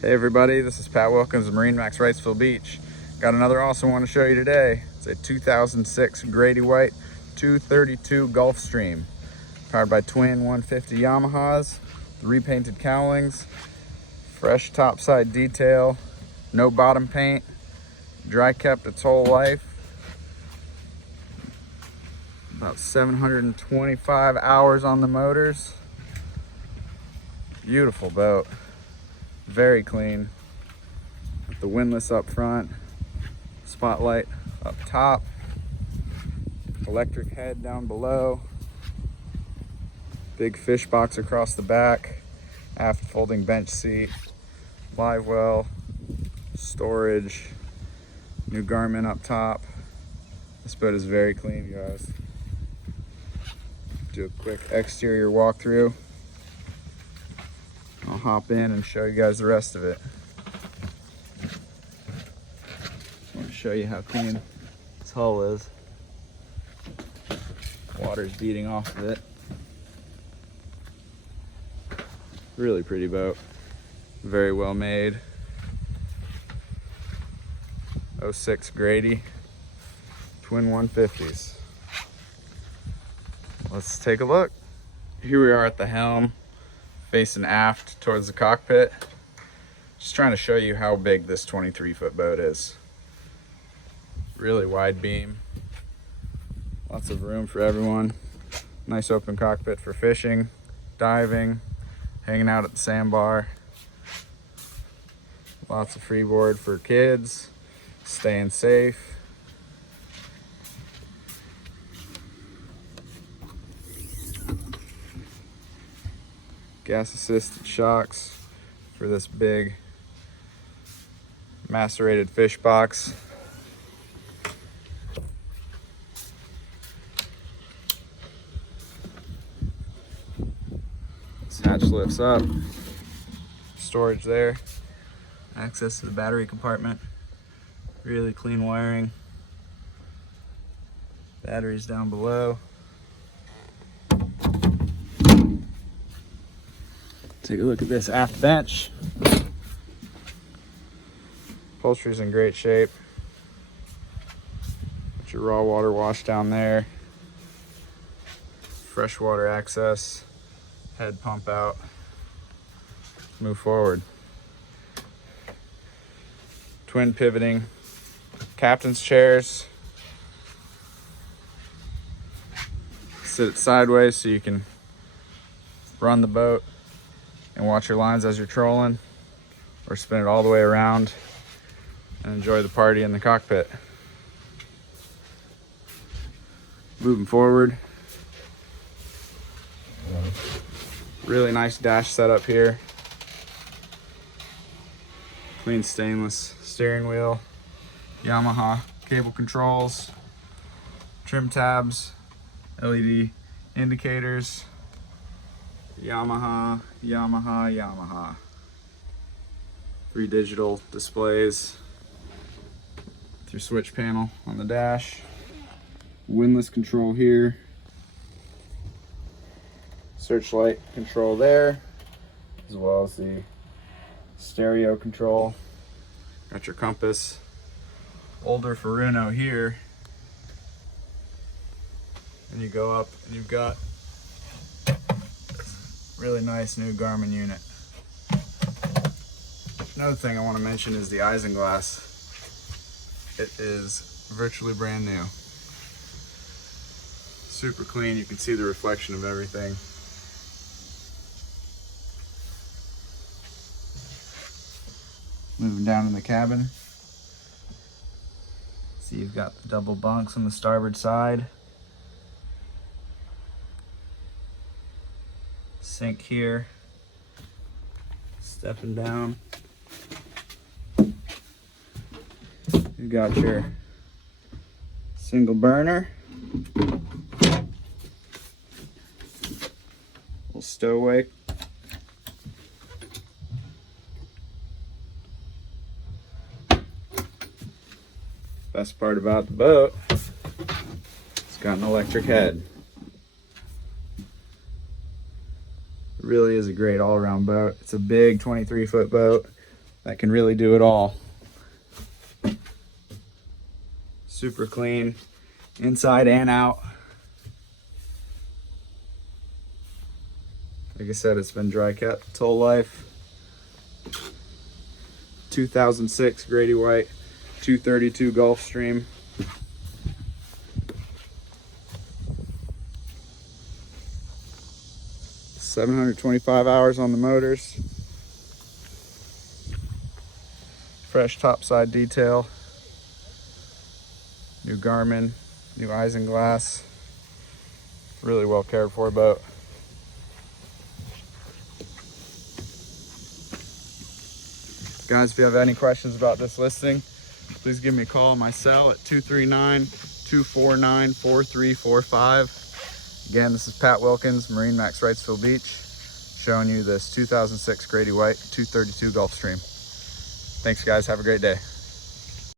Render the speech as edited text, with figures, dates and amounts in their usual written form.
Hey everybody, this is Pat Wilkins of MarineMax Wrightsville Beach. Got another awesome one to show you today. It's a 2006 Grady-White 232 Gulfstream, powered by twin 150 Yamahas, repainted cowlings, fresh topside detail, no bottom paint, dry kept its whole life. About 725 hours on the motors. Beautiful boat. Very clean. With the windlass up front, spotlight up top, electric head down below, big fish box across the back, aft folding bench seat, live well, storage, new garment up top. This boat is very clean, guys. Do a quick exterior walkthrough. I'll hop in and show you guys the rest of it. Just want to show you how clean this hull is. Water's beating off of it. Really pretty boat. Very well made. 06 Grady. Twin 150s. Let's take a look. Here we are at the helm, facing aft towards the cockpit. Just trying to show you how big this 23-foot boat is. Really wide beam. Lots of room for everyone. Nice open cockpit for fishing, diving, hanging out at the sandbar. Lots of freeboard for kids, staying safe. Gas assisted shocks for this big macerated fish box. This hatch lifts up, storage there, access to the battery compartment, really clean wiring, batteries down below. Take a look at this aft bench. Upholstery's in great shape. Got your raw water wash down there. Freshwater access. Head pump out. Move forward. Twin pivoting. Captain's chairs. Sit it sideways so you can run the boat and watch your lines as you're trolling, or spin it all the way around and enjoy the party in the cockpit. Moving forward. Really nice dash setup here. Clean stainless steering wheel, Yamaha cable controls, trim tabs, LED indicators, Yamaha. 3 digital displays through switch panel on the dash. Windlass control here. Searchlight control there, as well as the stereo control. Got your compass. Older Furuno here. And you go up and you've got really nice new Garmin unit. Another thing I want to mention is the isinglass. It is virtually brand new. Super clean, you can see the reflection of everything. Moving down in the cabin. See, you've got the double bunks on the starboard side. Sink here, stepping down. You got your single burner, little stowaway. Best part about the boat, it's got an electric head. It really is a great all-around boat. It's a big 23-foot boat, that can really do it all. Super clean, inside and out. Like I said, it's been dry kept its whole life. 2006 Grady-White 232 Gulfstream. $725 hours on the motors. Fresh topside detail. New Garmin, new isinglass. Really well cared for boat. Guys, if you have any questions about this listing, please give me a call on my cell at 239-249-4345. Again, this is Pat Wilkins, MarineMax Wrightsville Beach, showing you this 2006 Grady-White 232 Gulfstream. Thanks guys, have a great day.